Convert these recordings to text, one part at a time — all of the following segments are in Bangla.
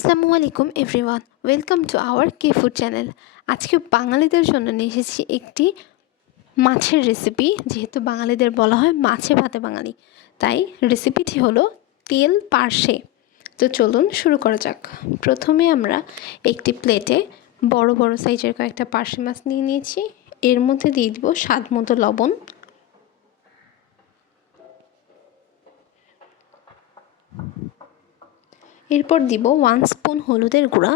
আসসালামু আলাইকুম everyone, welcome to our K food channel. আজকে বাঙালিদের জন্য নিয়ে এসেছি একটি মাছের রেসিপি যেহেতু বাঙালিদের বলা হয় মাছে ভাতে বাঙালি। তাই রেসিপিটি হলো তেল পার্শে। তো চলুন শুরু করা যাক। প্রথমে আমরা একটি প্লেটে বড় বড় সাইজের কয়েকটা পার্শে মাছ নিয়ে নিয়েছি। এর মধ্যে দিয়ে দিব স্বাদ মতো লবণ এরপর দিব ওয়ান স্পুন হলুদের গুঁড়া।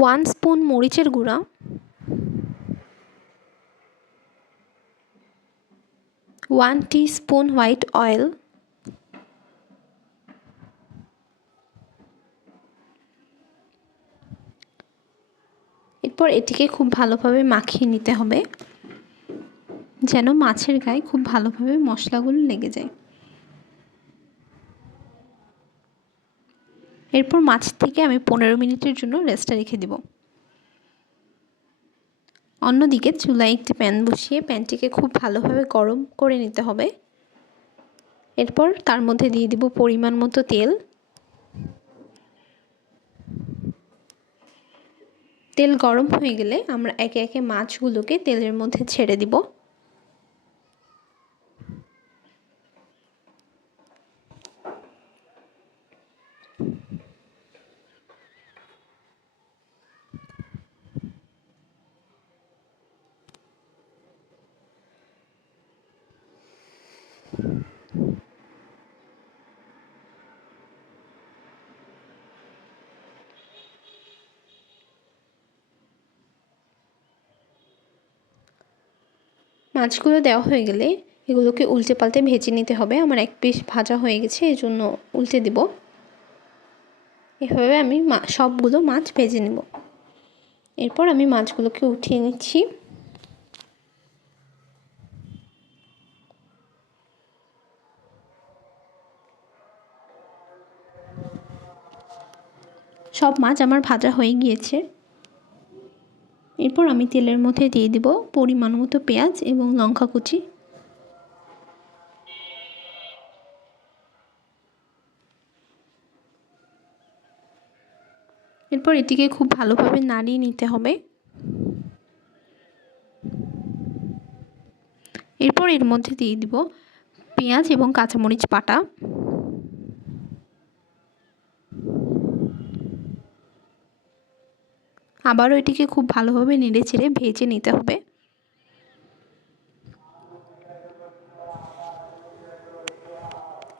ওয়ান স্পুন মরিচের গুঁড়া। ওয়ান স্পুন হোয়াইট অয়েল এরপর এটিকে খুব ভালোভাবে মাখিয়ে নিতে হবে। যেন মাছের গায়ে খুব ভালোভাবে মশলাগুলো লেগে যায়। এরপর মাছ থেকে আমি পনেরো মিনিটের জন্য রেস্টে রেখে দিব। অন্যদিকে চুলায় একটি প্যান বসিয়ে প্যানটিকে খুব ভালোভাবে গরম করে নিতে হবে। এরপর তার মধ্যে দিয়ে দিব পরিমাণ মতো তেল। তেল গরম হয়ে গেলে আমরা একে একে মাছগুলোকে তেলের মধ্যে ছেড়ে দিব। মাছগুলো দেওয়া হয়ে গেলে এগুলোকে উল্টে পাল্টে ভেজে নিতে হবে। আমার এক পিস ভাজা হয়ে গেছে এই জন্য উল্টে দিব। এভাবে আমি সবগুলো মাছ ভেজে নেব। এরপর আমি মাছগুলোকে উঠিয়ে নিচ্ছি। সব মাছ আমার ভাজা হয়ে গিয়েছে। এরপর আমি তেলের মধ্যে দিয়ে দিব পরিমাণ মতো পেঁয়াজ এবং লঙ্কা কুচি। এরপর এটিকে খুব ভালোভাবে নাড়িয়ে নিতে হবে। এরপর এর মধ্যে দিয়ে দিব পেঁয়াজ এবং কাঁচামরিচ বাটা। আবারও এটিকে খুব ভালোভাবে নেড়ে চেড়ে ভেজে নিতে হবে।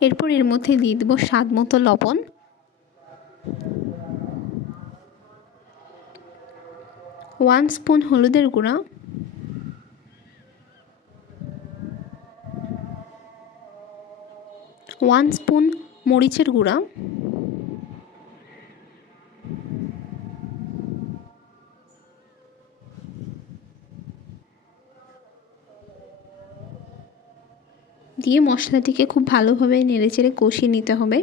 এরপর এর মধ্যে দিয়ে দেবো স্বাদ মতো লবণ। ওয়ান স্পুন হলুদের গুঁড়া। ওয়ান স্পুন মরিচের গুঁড়া। দিয়ে মশলাটিকে খুব ভালোভাবে নেড়েচেড়ে কষিয়ে নিতে হবে।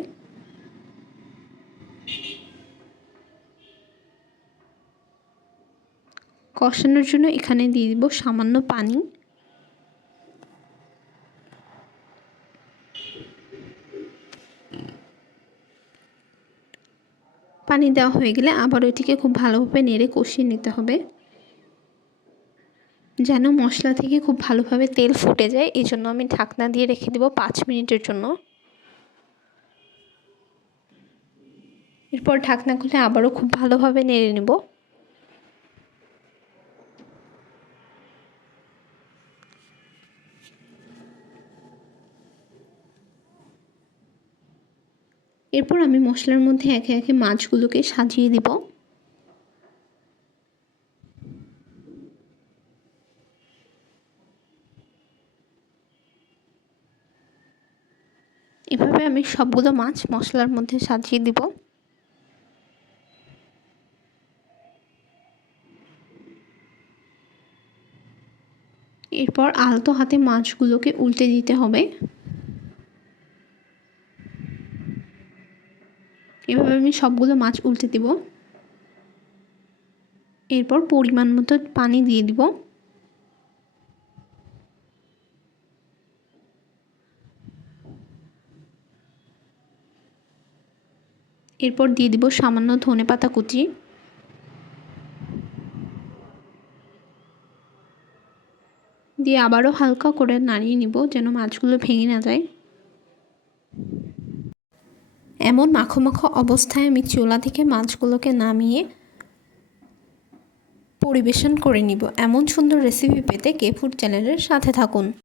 কষানোর জন্য এখানে দিয়ে দিব সামান্য পানি। পানি দেওয়া হয়ে গেলে আবার ওইটিকে খুব ভালোভাবে নেড়ে কষিয়ে নিতে হবে। যেন মশলা থেকে খুব ভালোভাবে তেল ফুটে যায় এই জন্য আমি ঢাকনা দিয়ে রেখে দেবো পাঁচ মিনিটের জন্য। এরপর ঢাকনা খুলে আবারও খুব ভালোভাবে নেড়ে নেব। এরপর আমি মশলার মধ্যে একে একে মাছগুলোকে সাজিয়ে দিব। এভাবে আমি সবগুলো মাছ মশলার মধ্যে সাজিয়ে দিব। এরপর আলতো হাতে মাছগুলোকে উল্টে দিতে হবে। এভাবে আমি সবগুলো মাছ উল্টে দেব। এরপর পরিমাণ মতো পানি দিয়ে দিব। এরপর দিয়ে দিব সামান্য ধনে পাতা কুচি। দিয়ে আবারও হালকা করে নাড়িয়ে নিব যেন মাছগুলো ভেঙে না যায়। এমন মাখো মাখো অবস্থায় আমি চুলা থেকে মাছগুলোকে নামিয়ে পরিবেশন করে নিব। এমন সুন্দর রেসিপি পেতে কে ফুড চ্যানেলের সাথে থাকুন।